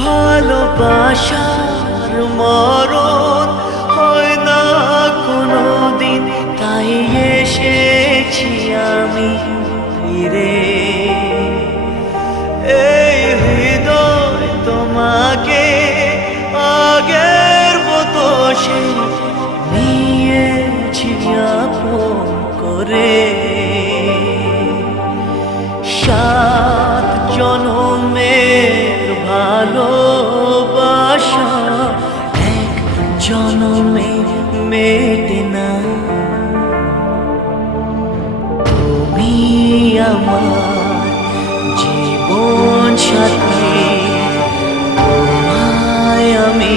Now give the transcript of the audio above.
ভালোবাসার মরণ হয় না কোনোদিন, তাই এসেছি আমি ফিরে। এই হৃদয় তোমাকে আগের মতো সে নিয়েছি আপন করে। 7 জনমের ভালোবাসা এক জনমে মেটে না। তুমি আমার জীবন সাথী, তোমায় আমি